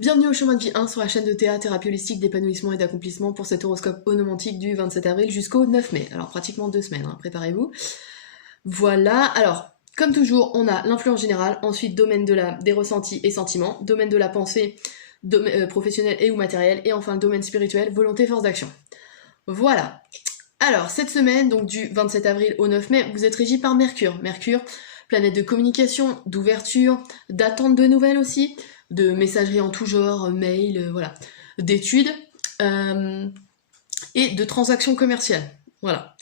Bienvenue au chemin de vie 1 sur la chaîne de Théa, thérapie holistique d'épanouissement et d'accomplissement pour cet horoscope onomantique du 27 avril jusqu'au 9 mai. Alors pratiquement 2 semaines, hein, préparez-vous. Voilà, alors comme toujours, on a l'influence générale, ensuite domaine des ressentis et sentiments, domaine de la pensée, professionnelle et ou matérielle, et enfin le domaine spirituel, volonté, force d'action. Voilà. Alors, cette semaine, donc du 27 avril au 9 mai, vous êtes régi par Mercure. Mercure, planète de communication, d'ouverture, d'attente de nouvelles aussi, de messagerie en tout genre, mail, voilà, d'études, et de transactions commerciales. Voilà.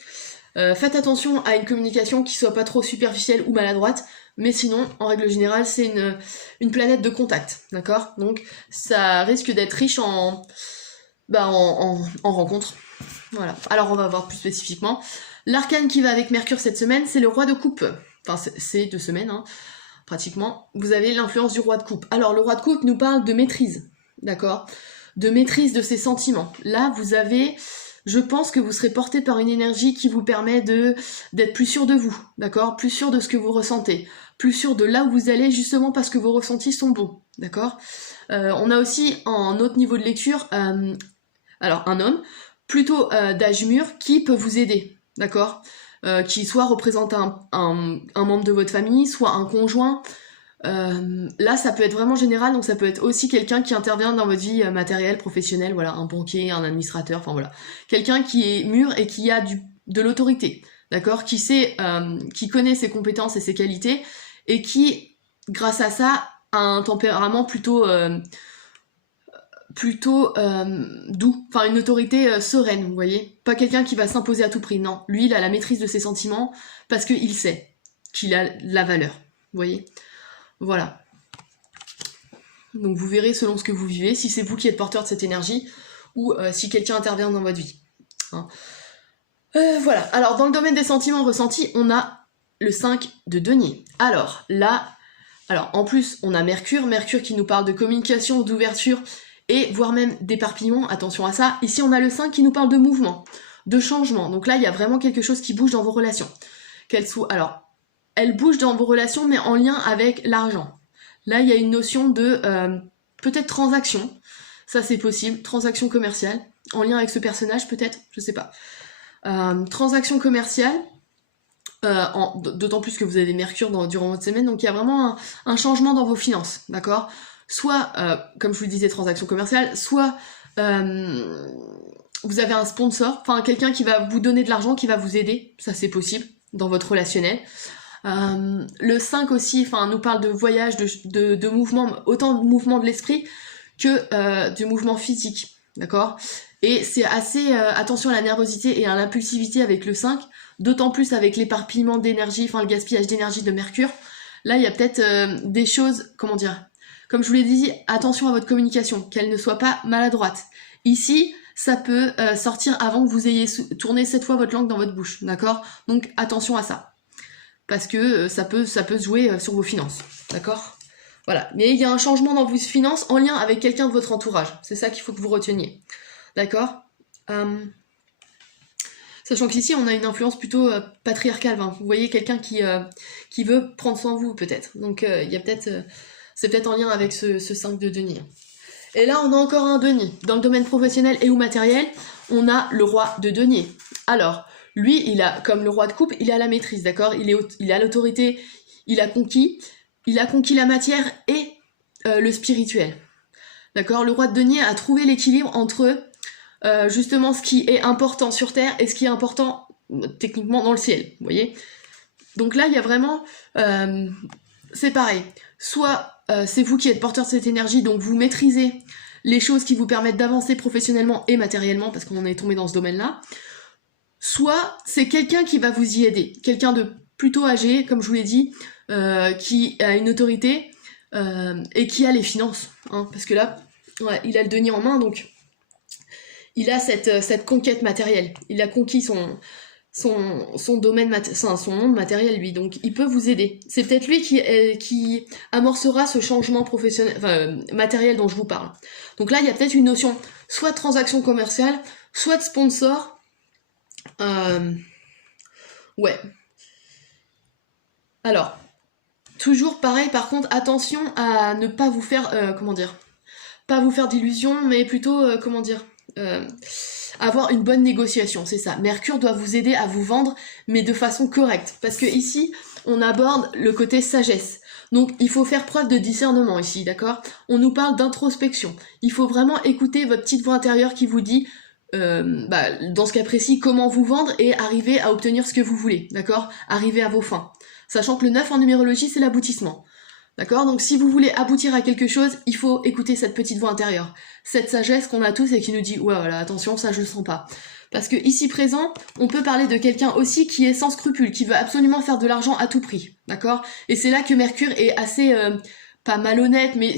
Faites attention à une communication qui soit pas trop superficielle ou maladroite, mais sinon, en règle générale, c'est une planète de contact, d'accord? Donc, ça risque d'être riche en rencontres. Voilà. Alors, on va voir plus spécifiquement. L'arcane qui va avec Mercure cette semaine, c'est le roi de coupe. Enfin, c'est 2 semaines, hein, pratiquement. Vous avez l'influence du roi de coupe. Alors, le roi de coupe nous parle de maîtrise, d'accord? De maîtrise de ses sentiments. Là, vous avez... Je pense que vous serez porté par une énergie qui vous permet d'être plus sûr de vous, d'accord? Plus sûr de ce que vous ressentez, plus sûr de là où vous allez, justement parce que vos ressentis sont bons, d'accord? On a aussi, en autre niveau de lecture, alors un homme, plutôt d'âge mûr, qui peut vous aider, d'accord? Qui soit représente un membre de votre famille, soit un conjoint. Là, ça peut être vraiment général, donc ça peut être aussi quelqu'un qui intervient dans votre vie matérielle, professionnelle, voilà, un banquier, un administrateur, enfin voilà. Quelqu'un qui est mûr et qui a de l'autorité, d'accord? Qui sait, qui connaît ses compétences et ses qualités, et qui, grâce à ça, a un tempérament plutôt doux, enfin une autorité sereine, vous voyez. Pas quelqu'un qui va s'imposer à tout prix, non. Lui, il a la maîtrise de ses sentiments parce qu'il sait qu'il a la valeur, vous voyez. Voilà. Donc vous verrez selon ce que vous vivez, si c'est vous qui êtes porteur de cette énergie, ou si quelqu'un intervient dans votre vie. Hein. Voilà. Alors dans le domaine des sentiments ressentis, on a le 5 de denier. Alors là, en plus on a Mercure qui nous parle de communication, d'ouverture, et voire même d'éparpillement, attention à ça. Ici on a le 5 qui nous parle de mouvement, de changement. Donc là il y a vraiment quelque chose qui bouge dans vos relations. Alors, elle bouge dans vos relations mais en lien avec l'argent. Là il y a une notion de peut-être transaction, ça c'est possible, transaction commerciale, en lien avec ce personnage peut-être, je sais pas. Transaction commerciale, d'autant plus que vous avez Mercure durant votre semaine, donc il y a vraiment un changement dans vos finances, d'accord? Soit, comme je vous le disais, transaction commerciale, soit vous avez un sponsor, enfin quelqu'un qui va vous donner de l'argent, qui va vous aider, ça c'est possible, dans votre relationnel. Le 5 aussi, nous parle de voyage, de mouvement, autant de mouvement de l'esprit que du mouvement physique, d'accord? Et c'est assez attention à la nervosité et à l'impulsivité avec le 5, d'autant plus avec l'éparpillement d'énergie, enfin le gaspillage d'énergie de Mercure. Là, il y a peut-être des choses, comment dire, comme je vous l'ai dit, attention à votre communication, qu'elle ne soit pas maladroite. Ici, ça peut sortir avant que vous ayez tourné 7 fois votre langue dans votre bouche, d'accord? Donc attention à ça. Parce que ça peut se jouer sur vos finances, d'accord? Voilà. Mais il y a un changement dans vos finances en lien avec quelqu'un de votre entourage. C'est ça qu'il faut que vous reteniez. D'accord? Sachant qu'ici, on a une influence plutôt patriarcale. Hein. Vous voyez quelqu'un qui veut prendre soin de vous, peut-être. Donc, il y a peut-être... c'est peut-être en lien avec ce 5 de denier. Et là, on a encore un denier. Dans le domaine professionnel et ou matériel, on a le roi de denier. Alors, lui, il a, comme le roi de coupe, il a la maîtrise, d'accord? Il a l'autorité, il a conquis la matière et le spirituel. D'accord? Le roi de denier a trouvé l'équilibre entre justement ce qui est important sur Terre et ce qui est important techniquement dans le ciel, vous voyez? Donc là, il y a vraiment... c'est pareil. Soit c'est vous qui êtes porteur de cette énergie, donc vous maîtrisez les choses qui vous permettent d'avancer professionnellement et matériellement, parce qu'on est tombé dans ce domaine-là. Soit c'est quelqu'un qui va vous y aider, quelqu'un de plutôt âgé, comme je vous l'ai dit, qui a une autorité et qui a les finances, hein, parce que là, ouais, il a le denier en main, donc il a cette conquête matérielle. Il a conquis son domaine, son monde matériel, lui, donc il peut vous aider. C'est peut-être lui qui amorcera ce changement professionnel, matériel dont je vous parle. Donc là, il y a peut-être une notion soit de transaction commerciale, soit de sponsor. Ouais. Alors, toujours pareil, par contre, attention à ne pas vous faire, comment dire, pas vous faire d'illusions, mais plutôt, comment dire, avoir une bonne négociation, c'est ça. Mercure doit vous aider à vous vendre, mais de façon correcte. Parce que ici, on aborde le côté sagesse. Donc il faut faire preuve de discernement ici, d'accord? On nous parle d'introspection. Il faut vraiment écouter votre petite voix intérieure qui vous dit, dans ce cas précis, comment vous vendre et arriver à obtenir ce que vous voulez, d'accord? Arriver à vos fins. Sachant que le 9 en numérologie, c'est l'aboutissement. D'accord? Donc si vous voulez aboutir à quelque chose, il faut écouter cette petite voix intérieure. Cette sagesse qu'on a tous et qui nous dit « Ouais, voilà, attention, ça je le sens pas ». Parce que ici présent, on peut parler de quelqu'un aussi qui est sans scrupule, qui veut absolument faire de l'argent à tout prix. D'accord? Et c'est là que Mercure est assez, pas malhonnête, mais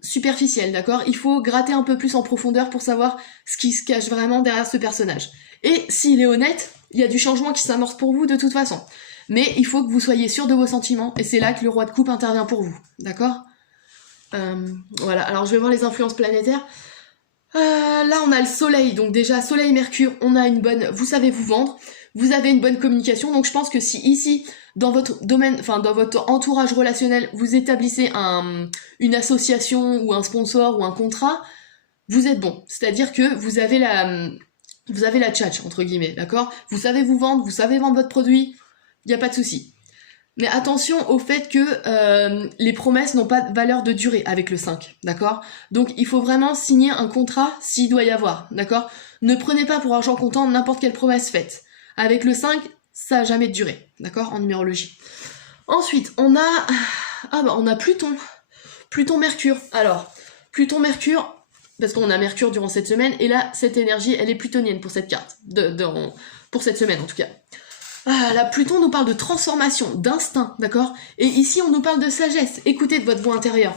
superficiel, d'accord? Il faut gratter un peu plus en profondeur pour savoir ce qui se cache vraiment derrière ce personnage. Et s'il est honnête, il y a du changement qui s'amorce pour vous de toute façon. Mais il faut que vous soyez sûr de vos sentiments, et c'est là que le roi de coupe intervient pour vous, d'accord? Voilà, alors je vais voir les influences planétaires. Là on a le soleil, donc déjà soleil, mercure, on a une bonne, vous savez vous vendre, vous avez une bonne communication, donc je pense que si ici, dans votre domaine, enfin dans votre entourage relationnel, vous établissez une association ou un sponsor ou un contrat, vous êtes bon. C'est-à-dire que vous avez la tchatch, entre guillemets, d'accord? Vous savez vous vendre, vous savez vendre votre produit, il n'y a pas de souci. Mais attention au fait que les promesses n'ont pas de valeur de durée avec le 5, d'accord? Donc il faut vraiment signer un contrat s'il doit y avoir, d'accord? Ne prenez pas pour argent comptant n'importe quelle promesse faite. Avec le 5, ça n'a jamais de durée, d'accord? En numérologie. Ensuite, on a Pluton. Pluton-Mercure. Alors, Pluton-Mercure, parce qu'on a Mercure durant cette semaine, et là, cette énergie, elle est plutonienne pour cette carte, pour cette semaine en tout cas. Là, Pluton nous parle de transformation, d'instinct, d'accord? Et ici, on nous parle de sagesse. Écoutez de votre voix intérieure.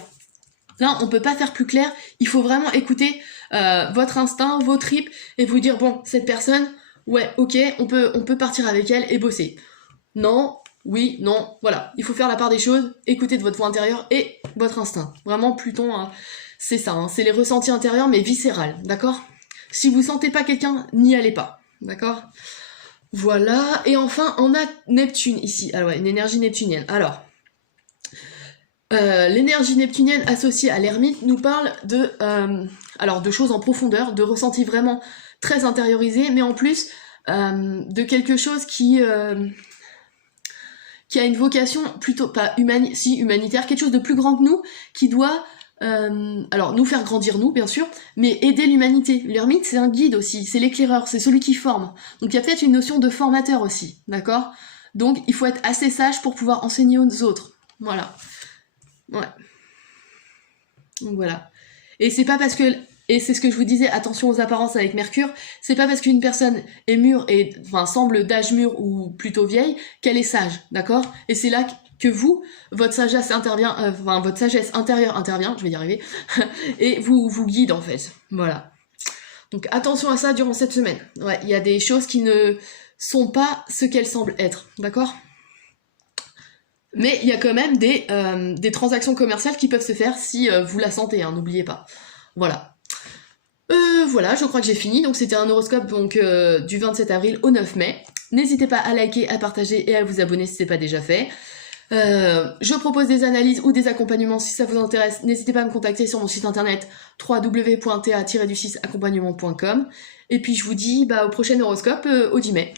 Là, on peut pas faire plus clair. Il faut vraiment écouter votre instinct, vos tripes, et vous dire, bon, cette personne, ouais, ok, on peut partir avec elle et bosser. Non, oui, non, voilà. Il faut faire la part des choses, écouter de votre voix intérieure et votre instinct. Vraiment, Pluton, c'est ça, hein, c'est les ressentis intérieurs, mais viscérales, d'accord? Si vous sentez pas quelqu'un, n'y allez pas, d'accord? Voilà, et enfin, on a Neptune ici. Alors ouais, une énergie neptunienne. Alors, l'énergie neptunienne associée à l'ermite nous parle de choses en profondeur, de ressentis vraiment très intériorisés, mais en plus de quelque chose qui a une vocation plutôt, pas humanitaire, quelque chose de plus grand que nous, qui doit alors nous faire grandir nous bien sûr, mais aider l'humanité. L'ermite c'est un guide aussi, c'est l'éclaireur, c'est celui qui forme. Donc il y a peut-être une notion de formateur aussi, d'accord? Donc il faut être assez sage pour pouvoir enseigner aux autres. Voilà. Ouais. Donc voilà. Et c'est pas parce que, et c'est ce que je vous disais, attention aux apparences avec Mercure, c'est pas parce qu'une personne est mûre et enfin semble d'âge mûr ou plutôt vieille qu'elle est sage, d'accord? Et c'est là que vous, votre sagesse intervient, votre sagesse intérieure intervient, je vais y arriver, et vous guide en fait. Voilà. Donc attention à ça durant cette semaine. Ouais, il y a des choses qui ne sont pas ce qu'elles semblent être, d'accord? Mais il y a quand même des transactions commerciales qui peuvent se faire si vous la sentez, hein, n'oubliez pas. Voilà. Voilà, je crois que j'ai fini. Donc c'était un horoscope donc, du 27 avril au 9 mai. N'hésitez pas à liker, à partager et à vous abonner si ce n'est pas déjà fait. Je propose des analyses ou des accompagnements si ça vous intéresse. N'hésitez pas à me contacter sur mon site internet www.ta-accompagnement.com. Et puis je vous dis au prochain horoscope au 10 mai.